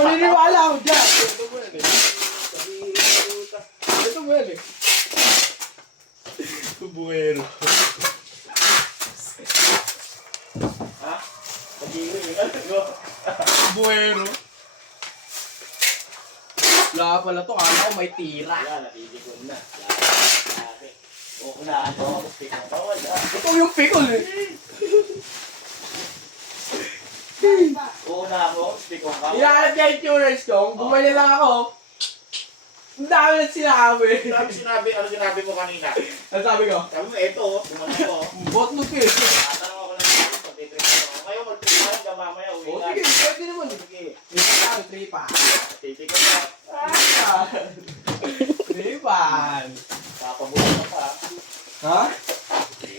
Maniniwala ako dyan. Ito mo yan eh. Ito mo yan eh. Buwero. Ha? Buwero. Wala pala to. Kala ko may tira. Wala, natitikon na. Uunahan mo, pikon ka, wala. Ito yung pickle eh. Uunahan mo, pikon ka. Hinahanap niya yung tuners ko. Bumali lang ako. Ang dami na sinabi. Ano sinabi mo kanina? Ano sabi ko? Sabi mo, eto, bumalik ko. Bot mo fish. Tatanong ako ng mga pagtitrip ako. Kayo, magpilihan ka mamaya, uwi O ka. sige, pwede naman. Sige. Ito tayo, tripa. Titikon ka. Tripan. Papabulan ka pa. Ha?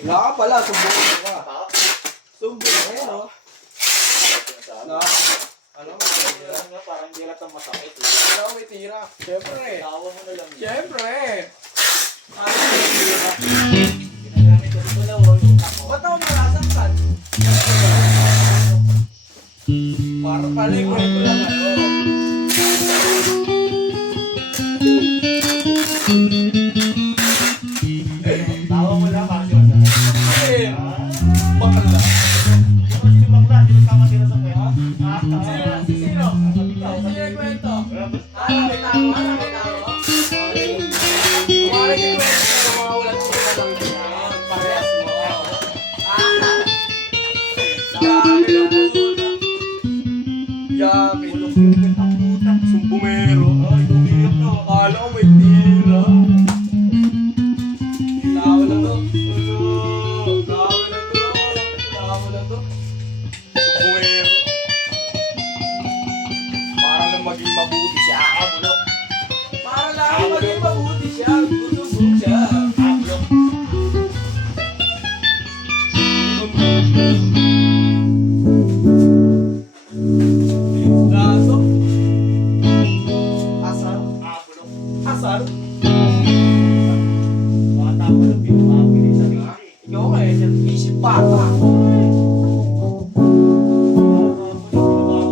Wala ka pala, sumbong ka. Pa? Sumbong, eh no? Sinasabi. Na? Ano may tira? Ano nga, parang hindi lang masakit. Ano may tira? Siyempre. Tawa mo na lang. Siyempre. Ano may tira? Ginagamit ko dito na, yung utak ko. Ba't ako malasaktan? Para pala yung kwento lang ano. Tawa mo lang, parang siya masakit. Eh, bakla. Si Bakla, hindi mo tama sila sa kwento. Sino? Sino? Sino yung kwento? May tao? May tao? Wala yung kwento na mga walang sila lang yan. Parehas mo. Dami ng puta. Yaki. Ulog yung kwento ang puta. Sumbongero. Ay, tumiyak na. Akala ko may tira. Lawa na to. Lawa na to. Lawa na to. Sumbongero. Para lang maging mabuti siya. Bulok. Para lang maging mabuti siya. Gusto siya. Bulok. Dato. Asar. Bulok. Asar. Bata pa lang, pinapabilis sa hindi. Ikaw nga eh. Isip bata.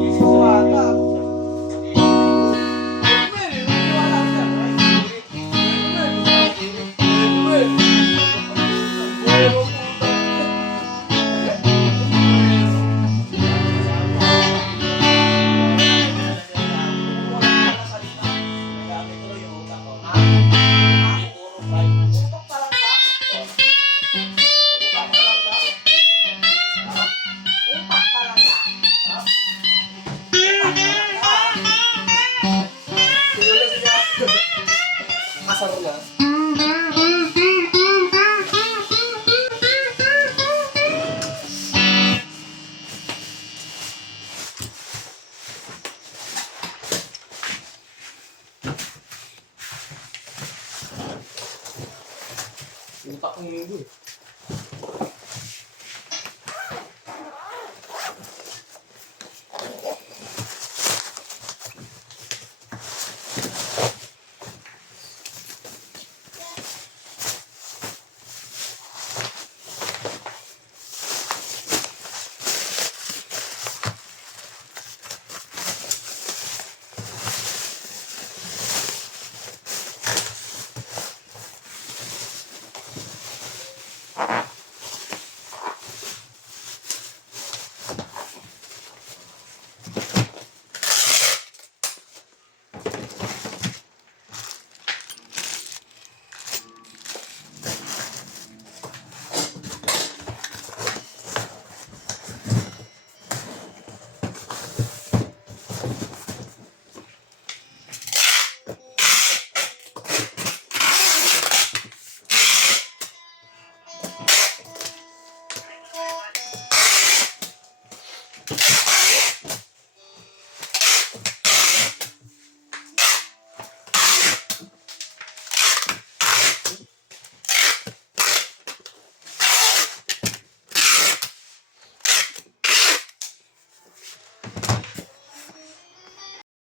Isip bata. Kasar na. Utak ng linggo eh.